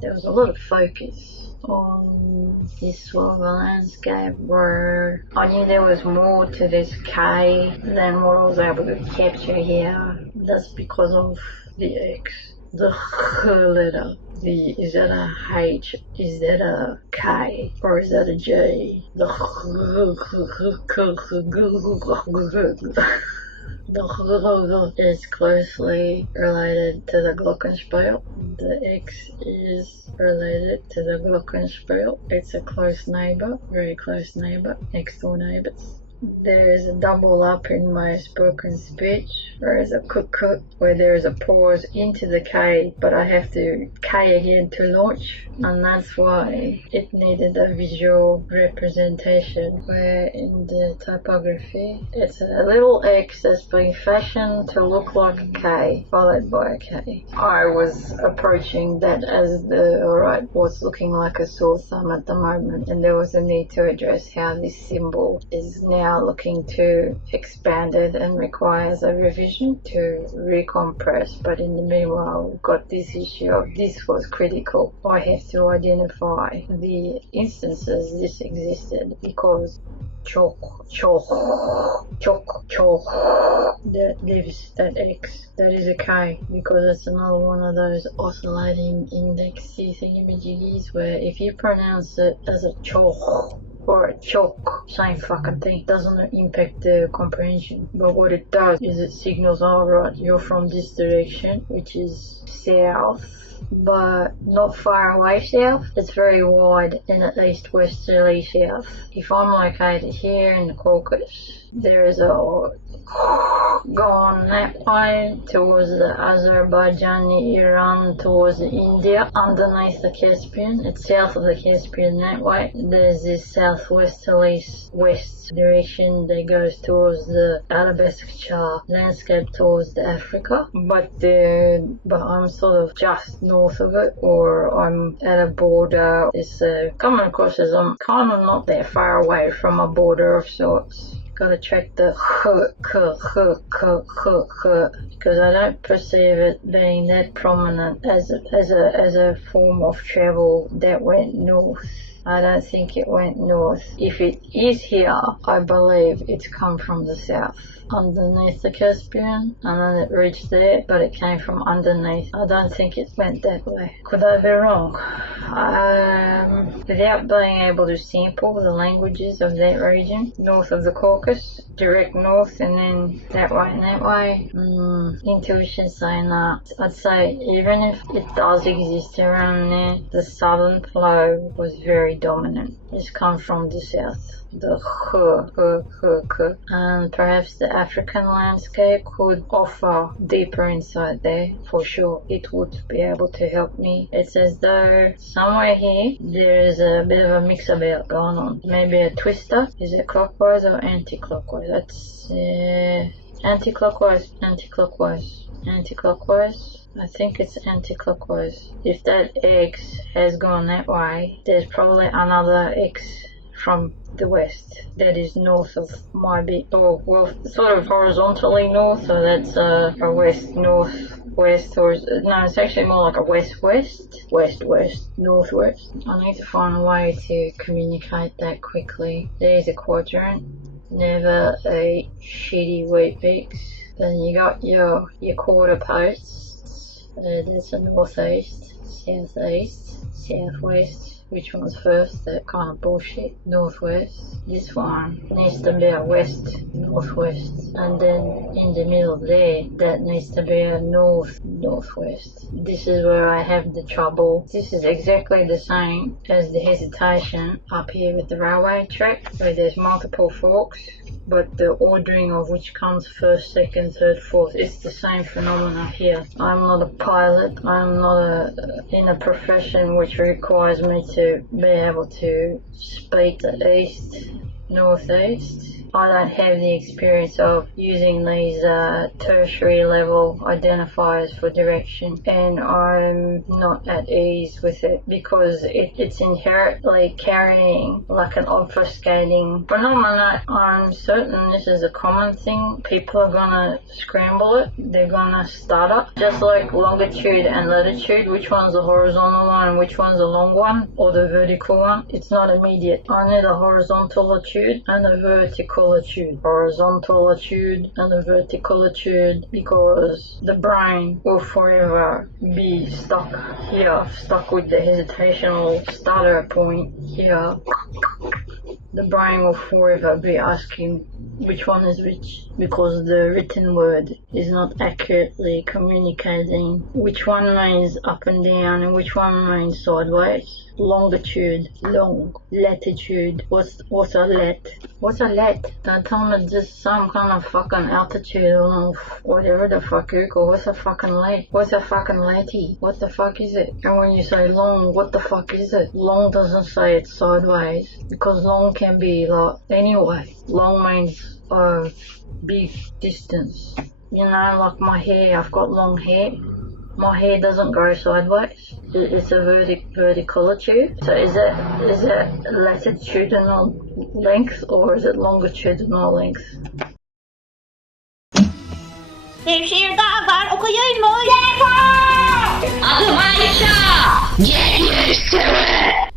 there was a lot of focus on this sort of a landscape where I knew there was more to this K than what I was able to capture here. That's because of the X, the H letter. Is that a H? Is that a K? Or is that a G? The is closely related to the glockenspiel. The X is related to the glockenspiel. It's a close neighbour, very close neighbour, next door neighbours. There's a double up in my spoken speech, whereas a kuk where there is a pause into the K, but I have to K again to launch, and that's why it needed a visual representation, where in the typography it's a little X that's been fashioned to look like a K, followed by a K. I was approaching that as what's looking like a sore thumb at the moment, and there was a need to address how this symbol is now looking to expanded and requires a revision to recompress, but in the meanwhile we've got this issue of this was critical. I have to identify the instances this existed because chalk that gives that X, that is a K, because it's another one of those oscillating indexy thingamajiggies where if you pronounce it as a chalk or a chalk, same fucking thing, doesn't impact the comprehension. But what it does is it signals, alright, you're from this direction, which is south, but not far away south. It's very wide and at least westerly south. If I'm located here in the Caucasus, there is a gone that way towards the Azerbaijani, Iran, towards India, underneath the Caspian. It's south of the Caspian that way. There's this southwesterly west direction that goes towards the Arabesque landscape towards the Africa, but I'm sort of just north of it, or I'm at a border. It's coming across as I'm kind of not that far away from a border of sorts. Gotta check the because I don't perceive it being that prominent as a form of travel that went north. I don't think it went north. If it is here, I believe it's come from the south, underneath the Caspian, and then it reached there, but it came from underneath. I don't think it went that way. Could I be wrong? Without being able to sample the languages of that region, north of the Caucasus, direct north and then that way and that way, intuition saying that. I'd say even if it does exist around there, the southern flow was very dominant. It's come from the south. The and perhaps the African landscape could offer deeper insight there for sure. It would be able to help me. It's as though somewhere here there is a bit of a mix about going on. Maybe a twister. Is it clockwise or anti-clockwise? That's anti-clockwise. I think it's anti-clockwise. If that X has gone that way, there's probably another X from the west that is north of my bit, or well, sort of horizontally north, so that's a west northwest, or no, it's actually more like a west-west, west-west, northwest. I need to find a way to communicate that quickly. There's a quadrant. Never a shitty wheat picks. Then you got your quarter posts. That's a northeast, southeast, southwest. Which one's first? That kind of bullshit. Northwest. This one needs to be a west, northwest. And then in the middle there, that needs to be a north, northwest. This is where I have the trouble. This is exactly the same as the hesitation up here with the railway track, where there's multiple forks, but the ordering of which comes first, second, third, fourth, it's the same phenomena here. I'm not a pilot. I'm not in a profession which requires me to be able to speak the east, northeast, I don't have the experience of using these tertiary level identifiers for direction, and I'm not at ease with it because it's inherently carrying like an obfuscating phenomena. I'm certain this is a common thing. People are gonna scramble it. They're gonna stutter. Just like longitude and latitude, which one's the horizontal one and which one's the long one or the vertical one? It's not immediate. I need a horizontal latitude and a vertical latitude. Horizontal latitude and a vertical latitude, because the brain will forever be stuck here, stuck with the hesitational stutter point here. The brain will forever be asking which one is which, because the written word is not accurately communicating which one means up and down and which one means sideways. Longitude, long. Latitude, what's a lat? What's a lat? Don't tell me it's just some kind of fucking altitude or whatever the fuck you call. What's a fucking lat? What's a fucking latty? What the fuck is it? And when you say long, what the fuck is it? Long doesn't say it's sideways, because long can be like anyway. Long means big distance. You know, like my hair, I've got long hair. My hair doesn't grow sideways. It's a verticalitude. So is it latitudinal length or is it longitudinal length? Bir şiir daha var, okuyayım mı? Yeter! Adım Ayşe! Get used to it!